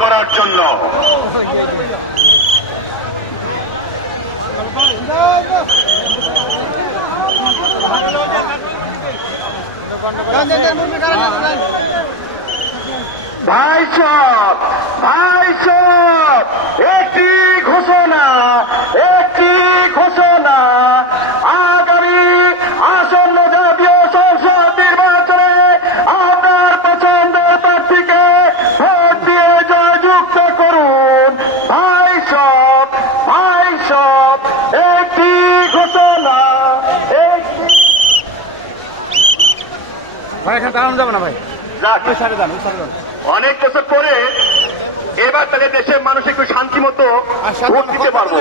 করার জন্য। ভাইসব একটি ঘোষণা আগামী আসন্ন জাতীয় সংসদ নির্বাচনে আপনার পছন্দের প্রার্থীকে ভোট দিয়ে জয়যুক্ত করুন। ভাইসব একটি ঘোষণা। ভাই এখানে দাঁড়ানো যাবে না ভাই, অনেক বছর পরে এবার তাহলে দেশের মানুষ একটু শান্তি মতো ভোট দিতে পারবো।